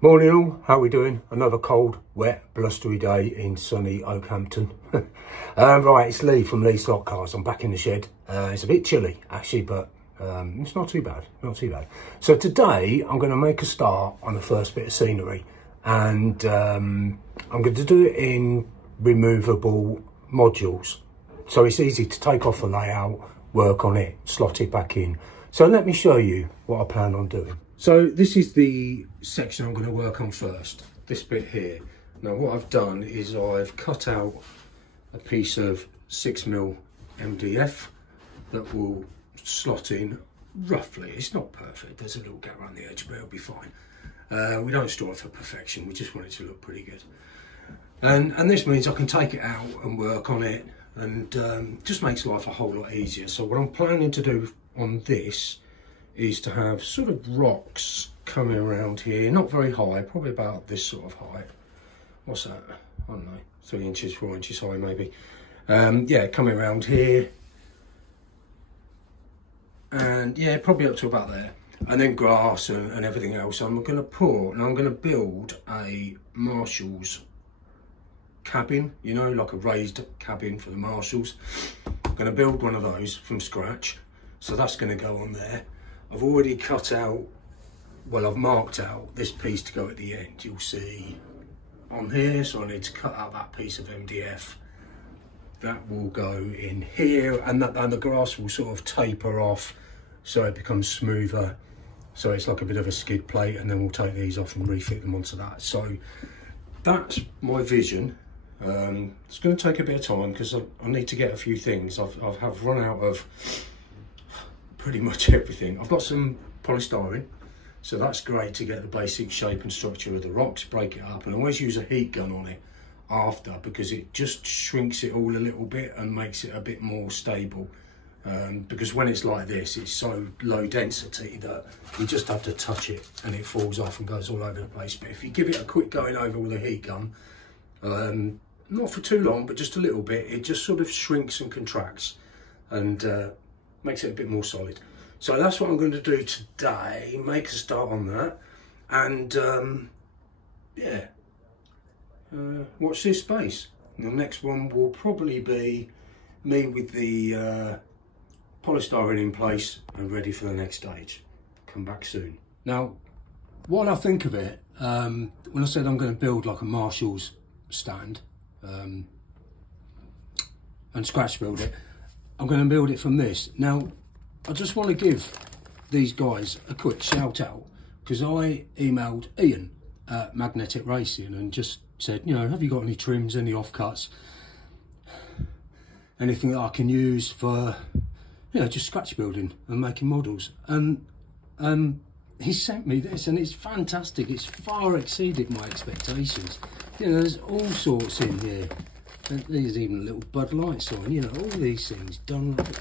Morning all, how are we doing? Another cold, wet, blustery day in sunny Oakhampton. Right, it's Lee from Lee Slotcars. I'm back in the shed. It's a bit chilly actually, but it's not too bad, not too bad. So today I'm going to make a start on the first bit of scenery, and I'm going to do it in removable modules. So it's easy to take off the layout, work on it, slot it back in. So let me show you what I plan on doing. So this is the section I'm going to work on first, this bit here. Now what I've done is I've cut out a piece of 6mm MDF that will slot in roughly. It's not perfect, there's a little gap around the edge, but it'll be fine. We don't strive for perfection, we just want it to look pretty good. And this means I can take it out and work on it, and just makes life a whole lot easier. So what I'm planning to do on this is to have sort of rocks coming around here, not very high, probably about this sort of height. What's that? I don't know, 3 inches, 4 inches high maybe. Yeah, coming around here. And yeah, probably up to about there. And then grass and everything else. I'm going to pour, and I'm going to build a marshal's cabin, you know, like a raised cabin for the marshals. I'm going to build one of those from scratch. So that's going to go on there. I've already cut out, well, I've marked out this piece to go at the end, you'll see on here. So I need to cut out that piece of MDF. That will go in here, and the grass will sort of taper off so it becomes smoother. So it's like a bit of a skid plate, and then we'll take these off and refit them onto that. So that's my vision. It's going to take a bit of time because I need to get a few things. I've run out of pretty much everything. I've got some polystyrene, so that's great to get the basic shape and structure of the rocks, break it up, and I always use a heat gun on it after because it just shrinks it all a little bit and makes it a bit more stable. Because when it's like this, it's so low density that you just have to touch it and it falls off and goes all over the place. But if you give it a quick going over with a heat gun, not for too long, but just a little bit, it just sort of shrinks and contracts and makes it a bit more solid. So that's what I'm going to do today, make a start on that, and yeah, watch this space. The next one will probably be me with the polystyrene in place and ready for the next stage. Come back soon. Now, what I think of it, when I said I'm going to build like a Marshall's stand and scratch build it, I'm going to build it from this. Now, I just want to give these guys a quick shout out because I emailed Ian at Magnetic Racing and just said, you know, have you got any trims, any offcuts, anything that I can use for, you know, just scratch building and making models. And he sent me this, and it's fantastic. It's far exceeded my expectations. You know, there's all sorts in here. There's even little Bud Lights on, you know, all these things done right.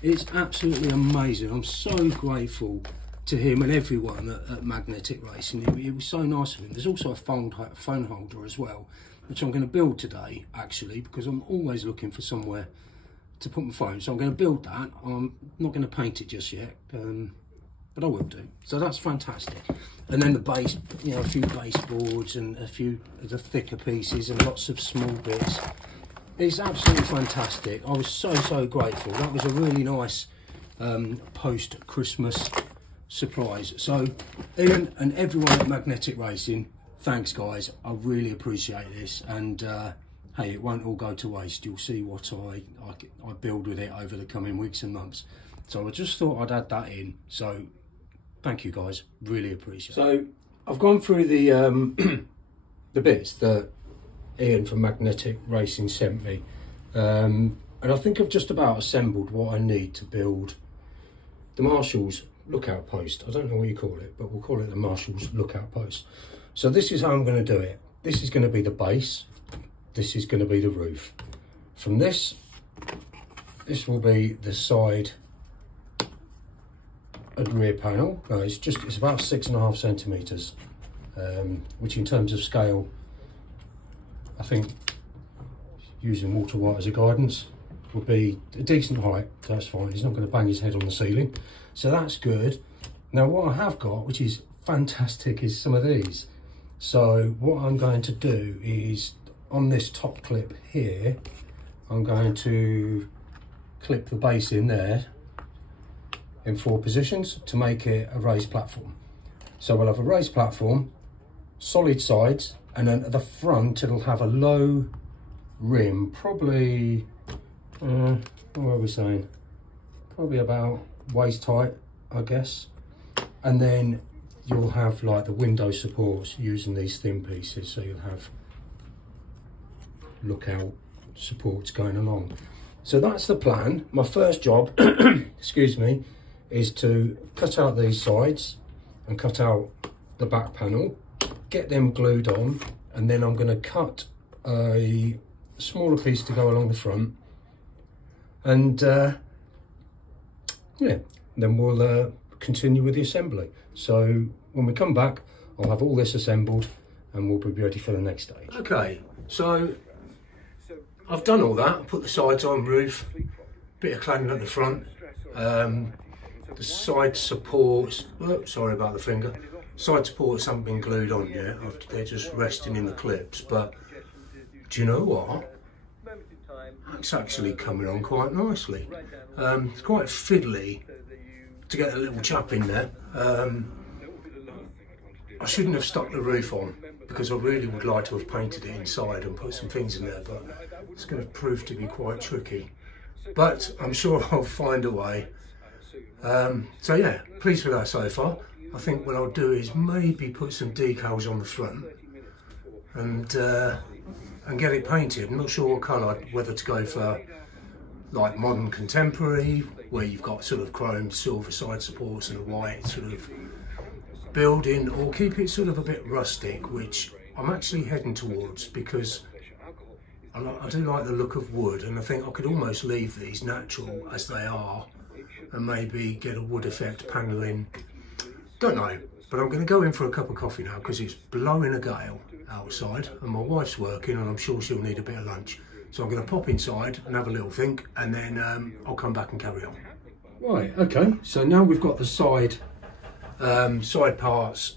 It's absolutely amazing. I'm so grateful to him and everyone at Magnetic Racing. It was so nice of him. There's also a phone holder as well, which I'm going to build today, actually, because I'm always looking for somewhere to put my phone. So I'm going to build that. I'm not going to paint it just yet, but I will do. So that's fantastic. And then the base, you know, a few baseboards and a few of the thicker pieces and lots of small bits. It's absolutely fantastic. I was so grateful. That was a really nice post-Christmas surprise. So Ian and everyone at Magnetic Racing, thanks guys. I really appreciate this. And hey, it won't all go to waste. You'll see what I build with it over the coming weeks and months. So I just thought I'd add that in. So thank you guys, really appreciate it. So I've gone through the the bits that Ian from Magnetic Racing sent me, and I think I've just about assembled what I need to build the Marshall's lookout post. I don't know what you call it, but we'll call it the Marshall's lookout post. So this is how I'm going to do it. This is going to be the base, this is going to be the roof. From this will be the side and rear panel. No, it's about 6.5 centimeters, which in terms of scale, I think using water white as a guidance would be a decent height. So that's fine. He's not going to bang his head on the ceiling, so that's good. Now what I have got, which is fantastic, is some of these. So what I'm going to do is, on this top clip here, I'm going to clip the base in there in 4 positions to make it a raised platform. So we'll have a raised platform, solid sides, and then at the front it'll have a low rim, probably, what are we saying? Probably about waist height, I guess. And then you'll have like the window supports using these thin pieces, so you'll have lookout supports going along. So that's the plan. My first job, excuse me, is to cut out these sides and cut out the back panel, get them glued on, and then I'm going to cut a smaller piece to go along the front, and yeah, then we'll continue with the assembly. So when we come back, I'll have all this assembled and we'll be ready for the next stage. Okay, so I've done all that. Put the sides on, roof, bit of cladding at the front. The side supports, oh, sorry about the finger. Side supports haven't been glued on yet. They're just resting in the clips. But do you know what? That's actually coming on quite nicely. It's quite fiddly to get a little chap in there. I shouldn't have stuck the roof on because I really would like to have painted it inside and put some things in there, but it's going to prove to be quite tricky. But I'm sure I'll find a way. So yeah, pleased with that so far. I think what I'll do is maybe put some decals on the front and get it painted. I'm not sure what colour, whether to go for like modern contemporary, where you've got sort of chrome silver side supports and a white sort of building, or keep it sort of a bit rustic, which I'm actually heading towards because I do like the look of wood, and I think I could almost leave these natural as they are and maybe get a wood effect panelling. Don't know, but I'm going to go in for a cup of coffee now because it's blowing a gale outside and my wife's working and I'm sure she'll need a bit of lunch. So I'm going to pop inside and have a little think, and then I'll come back and carry on. Right, okay, so now we've got the side parts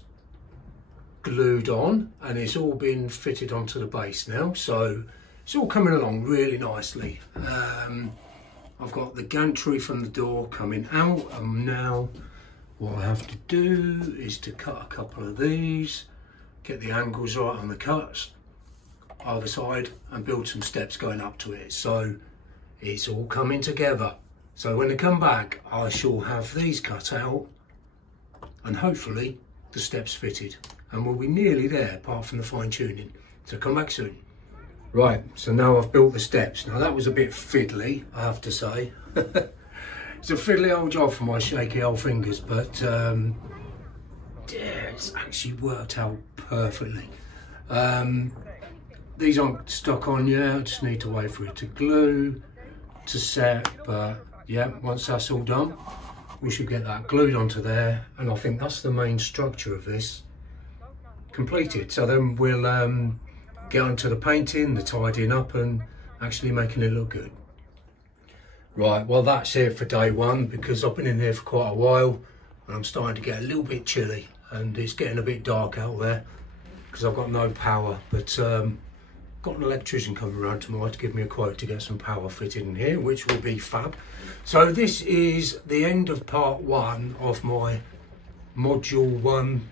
glued on and it's all been fitted onto the base now, so it's all coming along really nicely. I've got the gantry from the door coming out, and now what I have to do is to cut a couple of these, get the angles right on the cuts either side, and build some steps going up to it. So it's all coming together. So when I come back, I shall have these cut out and hopefully the steps fitted, and we'll be nearly there apart from the fine tuning. So come back soon. Right, so now I've built the steps. Now that was a bit fiddly, I have to say. It's a fiddly old job for my shaky old fingers, but yeah, it's actually worked out perfectly. These aren't stuck on yet, I just need to wait for it to glue, to set, but yeah, once that's all done, we should get that glued onto there, and I think that's the main structure of this completed. So then we'll get onto the painting, the tidying up, and actually making it look good. Right, well that's it for day one, because I've been in here for quite a while and I'm starting to get a little bit chilly and it's getting a bit dark out there because I've got no power, but got an electrician coming around tomorrow to give me a quote to get some power fitted in here, which will be fab. So this is the end of part one of my module one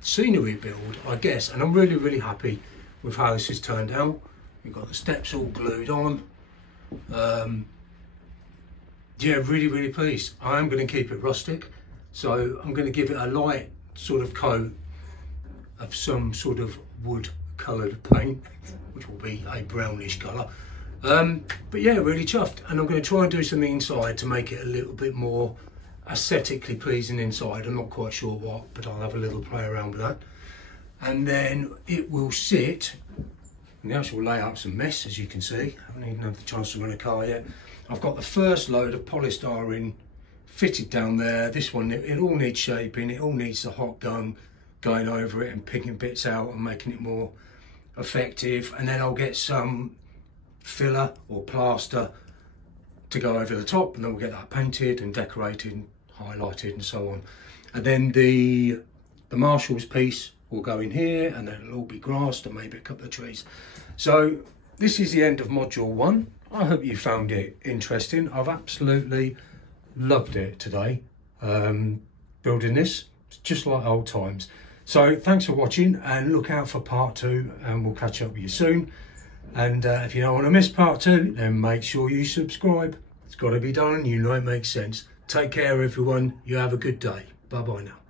scenery build, I guess, and I'm really happy with how this has turned out. We've got the steps all glued on. Yeah, really pleased. I am going to keep it rustic, so I'm going to give it a light sort of coat of some sort of wood coloured paint, which will be a brownish colour. But yeah, really chuffed, and I'm going to try and do something inside to make it a little bit more aesthetically pleasing inside. I'm not quite sure what, but I'll have a little play around with that. And then it will sit, and the actual layout's a mess, as you can see. I haven't even had the chance to run a car yet. I've got the first load of polystyrene fitted down there. This one, it all needs shaping, it all needs the hot gun going over it and picking bits out and making it more effective. And then I'll get some filler or plaster to go over the top, and then we'll get that painted and decorated and highlighted and so on. And then the Marshall's piece will go in here, and then it'll all be grassed and maybe a couple of trees. So this is the end of module 1. I hope you found it interesting. I've absolutely loved it today, building this. It's just like old times. So thanks for watching, and look out for part 2, and we'll catch up with you soon. And if you don't want to miss part 2, then make sure you subscribe. It's got to be done, you know it makes sense. Take care everyone, you have a good day. Bye bye now.